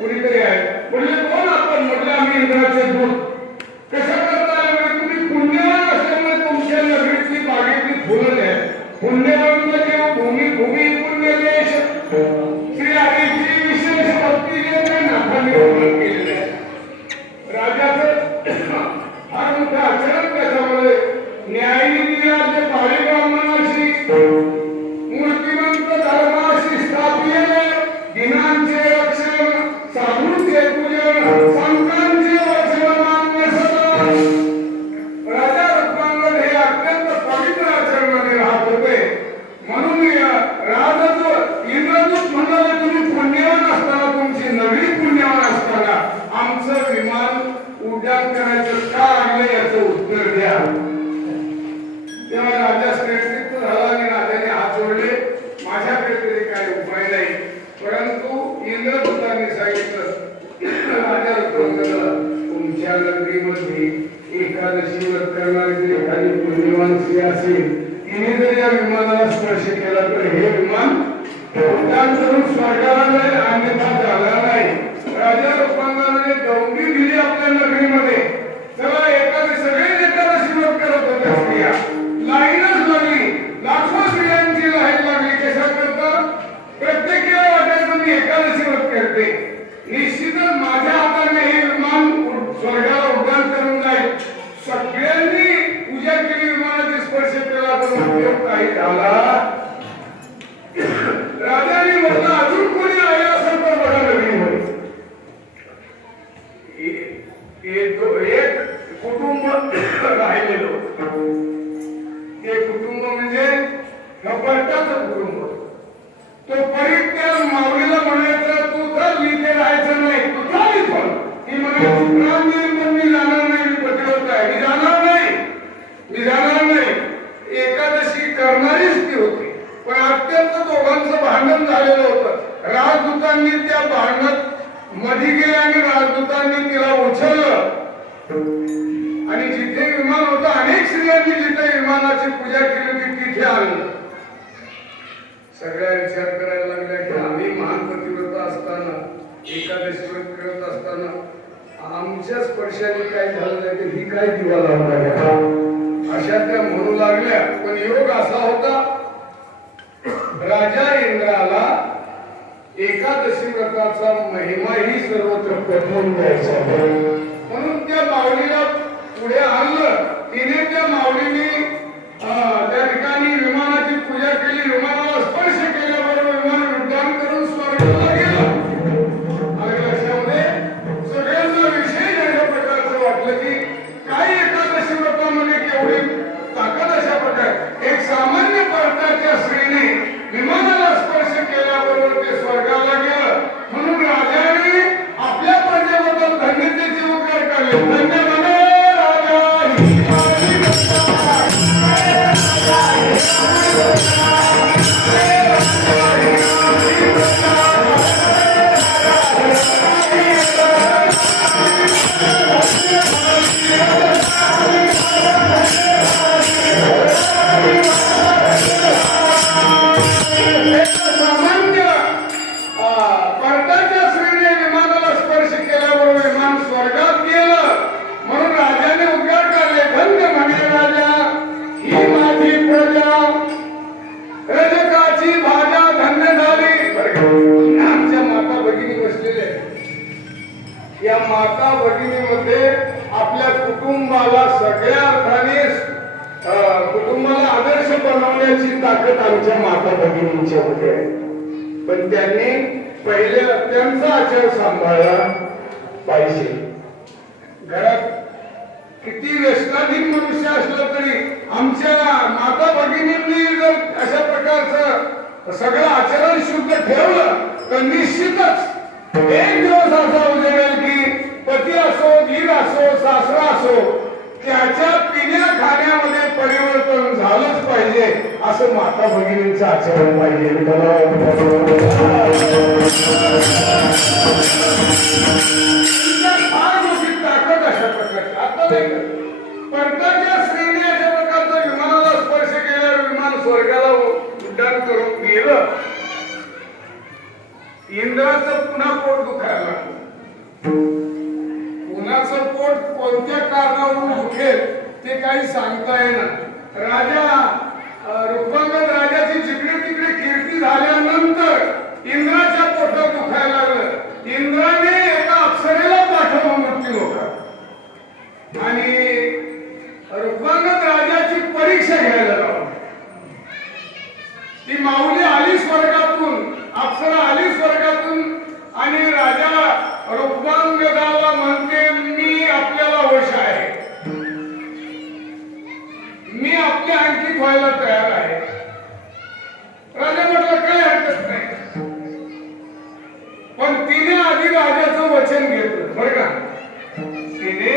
कुणीतरी आहे म्हणजे कोण आपण म्हटलं आम्ही इंद्राचे दूत कशा करता तुम्ही पुण्यवान असल्यामुळे तुमच्या नगरीतली बागेतली फुलं आहे पुण्यवान म्हणजे भूमी भूमी पुण्य देश श्री हरीची विशेष भक्ती जे नाथांनी केलेले आहे राजाचं फार मोठं आचरण त्याच्यामुळे न्यायनीती राज्य पाळी ब्राह्मणाशी मूर्तिमंत धर्माशी स्थापित दिनांचे रक्षण साधूंचे पूजन संतांचे वचन मान्य सदा राजा रत्नांगण हे अत्यंत पवित्र आचरणाने राहत होते म्हणून राजदूत इंद्रदूत म्हणाले तुम्ही पुण्यवान असताना तुमची नगरी पुण्यवान असताना आमचं विमान उड्डाण करायचं का आणलं याचं उत्तर द्या तेव्हा राजा श्रेष्ठीत झाला आणि राजाने हात जोडले माझ्याकडे तरी काही उपाय नाही परंतु इंद्रदूतांनी सांगितलं राजा रत्नांगणाला तुमच्या नगरीमध्ये एकादशी व्रत करणारी जर एखादी पुण्यवान स्त्री असेल तिने जर या विमानाला स्पर्श केला तर हे विमान उड्डाण करून स्वर्गाला जाईल अन्यथा झाला नाही राजा रत्नांगणाने दौंडी दिली आपल्या नगरीमध्ये चला एकादशी सगळे एकादशी व्रत करत होत्या स्त्रिया लाईनच लागली लाखो स्त्रियांची लाईन लागली कशा करता प्रत्येकीला वाटायचं मी एकादशी व्रत करते निश्चितच माझ्या हाताने हे विमान स्वर्गाला उड्डाण करून जाईल सगळ्यांनी पूजा केली विमानाची स्पर्श केला तर उपयोग काही झाला राजाने म्हटलं अजून कोणी आहे असेल तर बघा नगरीमध्ये एक कुटुंब राहिलेलं ते कुटुंब म्हणजे कपटाचं कुटुंब तो परित्याग माऊलीला म्हणायचं तू तर इथे राहायचं नाही तू चाल इथून ती म्हणायची प्राण देईल पण मी जाणार नाही मी प्रतिरोध आहे मी जाणार नाही एकादशी करणारीच ती होती पण अत्यंत दोघांचं भांडण झालेलं होतं राजदूतांनी त्या भांडणात मध्ये गेले आणि राजदूतांनी तिला उचललं आणि जिथे विमान होतं अनेक स्त्रियांनी जिथे विमानाची पूजा केली होती तिथे आणलं सगळ्या विचार करायला लागल्या की आम्ही महान पतिव्रत असताना एकादशी व्रत करत असताना आमच्या स्पर्शाने काय झालं नाही तर ही काय दिवा लावला अशा त्या म्हणू लागल्या पण योग असा होता राजा इंद्राला एकादशी व्रताचा महिमाही सर्वत्र पठवून द्यायचा म्हणून त्या माऊलीला पुढे आणलं तिने त्या माऊलीने त्या ठिकाणी विमानाची पूजा केली विमानाला स्पर्श केल्याबरोबर विमान उड्डाण करून स्वर्गाला गेलं आणि लक्षामध्ये सगळ्यांना विशेष अशा प्रकारचं वाटलं की काही एकादशी व्रतामध्ये केवढी ताकद अशा प्रकारे एक सामान्य परताच्या स्त्रीने विमानाला स्पर्श केल्याबरोबर ते स्वर्गाला गेलं म्हणून राजाने आपल्या प्रजेबद्दल धन्यतेचे उद्गार काढले धन्य म्हणे माता भगिनीमध्ये आपल्या कुटुंबाला सगळ्या अर्थाने कुटुंबाला आदर्श बनवण्याची ताकद आमच्या माता भगिनींच्या मध्ये आहे पण त्यांनी पहिले त्यांचा आचार सांभाळला पाहिजे घरात किती व्यसनाधीन मनुष्य असलं तरी आमच्या माता भगिनींनी जर अशा प्रकारचं सगळं आचरण शुद्ध ठेवलं तर निश्चितच एक दिवस असा उजेडेल की पती असो धीर असो सासरा असो त्याच्या पिण्या खाण्यामध्ये परिवर्तन झालंच पाहिजे असं माता भगिनींचं आचरण पाहिजे फार मोठी ताकद अशा प्रकारची आता नाही परताच्या स्त्रीने अशा प्रकारचं विमानाला स्पर्श केल्यावर विमान स्वर्गाला उड्डाण करून गेलं इंद्राचं पुन्हा पोट दुखायला लागलं. कुणाचं पोट कोणत्या कारणावरून दुखेल ते काही सांगता येणार. राजा रुक्मांगद राजाची जिकडे तिकडे कीर्ती झाल्यानंतर इंद्राच्या पोटात दुखायला लागलं. इंद्राने एका अप्सरेला पाठवलं मृत्यू लोकात आणि रुक्मांगद राजाची परीक्षा घ्यायला लावली. ती माऊली आली स्वर्गातून, अप्सरा आली स्वर्गातून आणि राजा रुक्मांगदाला म्हणते, मी आपल्याला वश आहे, मी आपल्या अंकित व्हायला तयार आहे. राजा म्हटलं काय हरकत नाही, पण तिने आधी राजाचं वचन घेतलं बरं का. तिने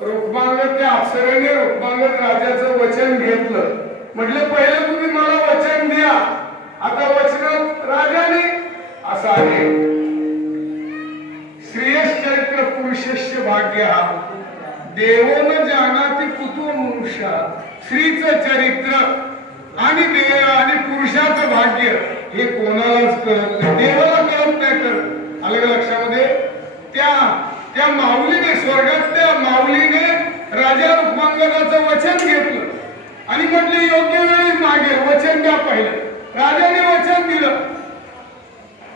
रुक्मांगद, त्या अप्सरेने रुक्मांगद राजाचं वचन घेतलं. म्हटलं पहिलं तुम्ही मला वचन द्या, आता वचन राजाने असं आहे. श्रेयश्चरित्र पुरुषस्य भाग्य देवो न जानाति कुतो मनुष्य. स्त्रीचं चरित्र आणि देव आणि पुरुषाचं भाग्य हे कोणालाच कळत नाही, देवाला कळत नाही. तर आलं का लक्षामध्ये? त्या माऊलीने, स्वर्गातल्या माऊलीने राजा रुक्मांगदाचं वचन घेतलं आणि म्हटले योग्य वेळी मागेल, वचन द्या पहिलं. राजाने वचन दिलं.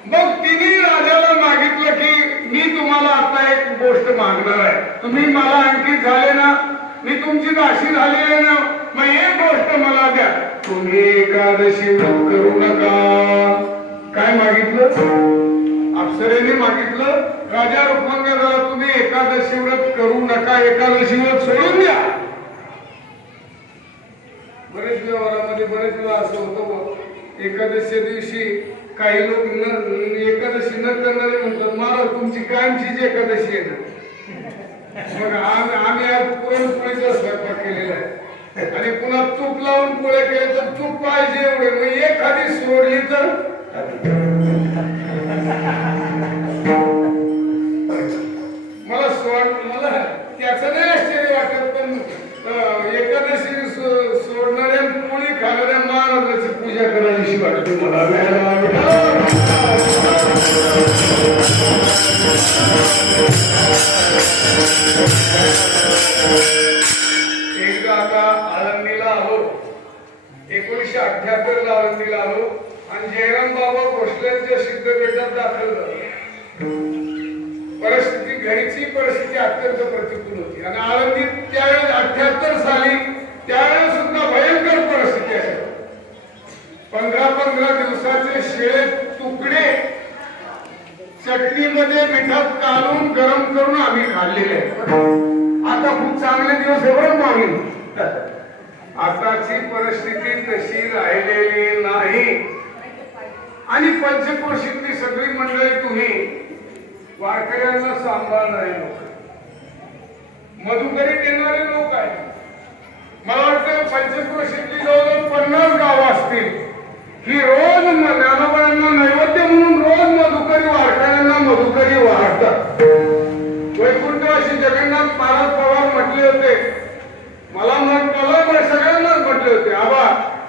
मग तिने राजाला मागितलं की मी तुम्हाला आता एक गोष्ट मागणार आहे, तुम्ही मला अंकित झाले ना, मी तुमची दासी झाली आहे ना, मग एक गोष्ट मला द्या, तुम्ही एकादशी व्रत करू नका. काय मागितलं? अप्सरेने मागितलं राजा रुक्मांगदाला, तुम्ही एकादशी व्रत करू नका, एकादशी व्रत सोडून द्या. बरेच व्यवहारामध्ये बरेच वेळा असं होतं, एकादशी दिवशी काही लोक एकादशी न करणारे म्हणतात, महाराज तुमची कायमचीच एकादशी आहे ना. मग आम्ही आज पुरणपोळीचा स्वयंपाक केलेला आहे आणि पुन्हा तूप लावून पोळ्या केल्या तर तूप पाहिजे एवढे, मग एखादी सोडली तर मला त्याचं नाही आश्चर्य वाटत, पण एकादशी सोडणाऱ्या पोळी खाणाऱ्या महाराजाची पूजा करायची वाटते मला. एकदा आता आळंदीला आलो, 1978 ला आळंदीला आलो आणि जयराम बाबा भोसलेंच्या सिद्धपीठात दाखल झालो. परिस्थिती, घरीची परिस्थिती अत्यंत प्रतिकूल होती आणि आळंदीत त्यावेळेस 78 साली त्यावेळेस सुद्धा भयंकर परिस्थिती आहे. 15-15 दिवसाचे शिळे तुकडे चटणीमध्ये मिठात काढून गरम करून आम्ही खाल्लेले आहेत. आता खूप चांगले दिवस एवढं मागेल. आताची परिस्थिती तशी राहिलेली नाही आणि पंचक्रोशीतली सगळी मंडळी तुम्ही वारकऱ्यांना सांभाळणारे लोक, मधुकरी देणारे लोक आहेत. मला वाटतं पंचक्रोशीतली जवळजवळ 50 गावं असतील की रोज ज्ञानोबांना नैवेद्य म्हणून रोज मधुकरी वारकऱ्यांना मधुकरी वाढतात. वैकुंठवासी जगन्नाथ महाराज पवार म्हटले होते, मला सगळ्यांनाच म्हटले होते, आबा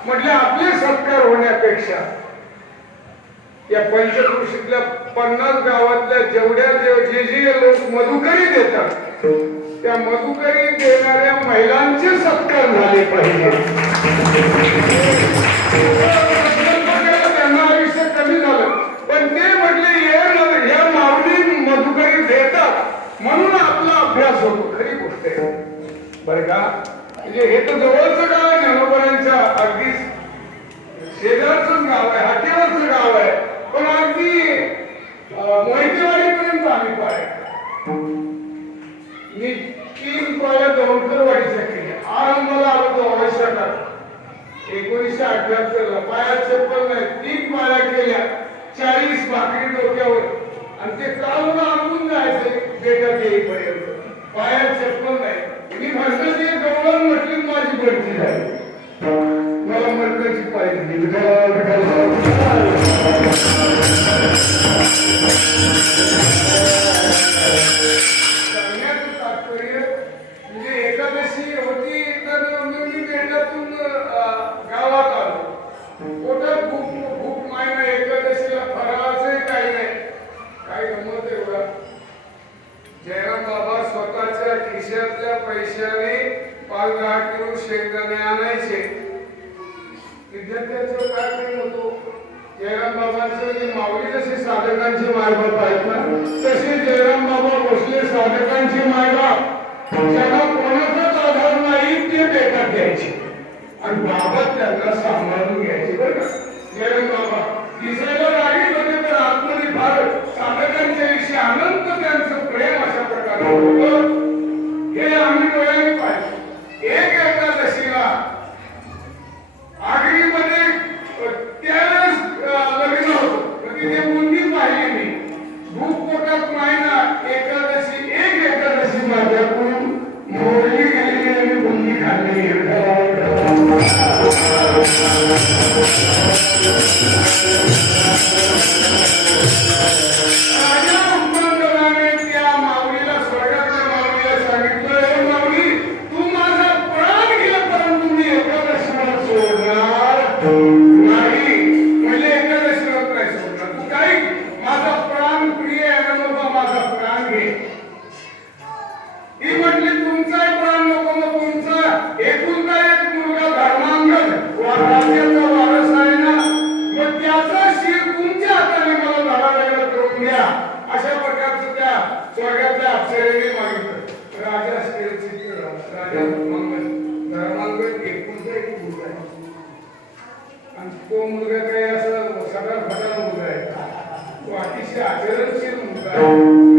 म्हटले आपले सत्कार होण्यापेक्षा या पंचक्रोशीतल्या 50 गावातल्या जेवढ्या जे लोक मधुकरी देतात त्या मधुकरी देणाऱ्या महिलांचे सत्कार झाले पाहिजे. त्यांना आयुष्य कमी झालं, पण ते म्हटले या माऊली मधुकरी देतात म्हणून आपला अभ्यास होतो. खरी गोष्ट आहे बरं का. म्हणजे हे तर जवळचं गाव आहे, ज्ञानोबांच्या अगदी शेजारचं गाव आहे, हातीवरचं गाव आहे, पण अगदी मोहितेवाडीपर्यंत आम्ही पाहिजे. मी 3 पाया दौडकरवाडीच्या केल्या, आरंभाला आलो तो आवश्यक 1978 ला. पायात चप्पल नाही, 3 पाया केल्या, 40 भाकरी डोक्यावर आणि ते चालून आणून जायचं बेटात येईपर्यंत. पायात चप्पल नाही. मी म्हटलं ते गवळण म्हटली माझी बढती झाली, मला मरणाची पाहिजे. सांगण्याचं तात्पर्य म्हणजे एकादशी होती तर मी बेटातून गावात आलो. पोटात भूक मायना, एकादशीला फराळ आणायचे विद्यार्थ्याचं काय प्रेम होतो. जयराम बाबांचं जे माऊली जसे साधकांचे मायबाप आहेत ना तसे जयराम बाबा भोसले साधकांचे मायबाप ज्यांना कोणाचाच आधार नाही ते बेतात द्यायचे आणि बाबा त्यांना सांभाळून घ्यायचे बरं का. जयराम बाबा दिसायला रागीट होते तर आतमध्ये फार साधकांच्या विषयी अनंत त्यांचं प्रेम अशा प्रकारे होतं. हे आम्ही डोळ्याने पाहिलं. एक एकादशीला आगरीमध्ये त्यावेळेस लग्न होतं तिथे मुंडी पाहिली मी. भूक पोटात नाही ना एकादशी एक एकादशी माझ्याकडून मोडली गेलेली आणि मुंडी खाल्लेली. तो मुलगा काही असं सगळा फटा मुलगा आहे. तो अतिशय आचरणशील मुलगा आहे.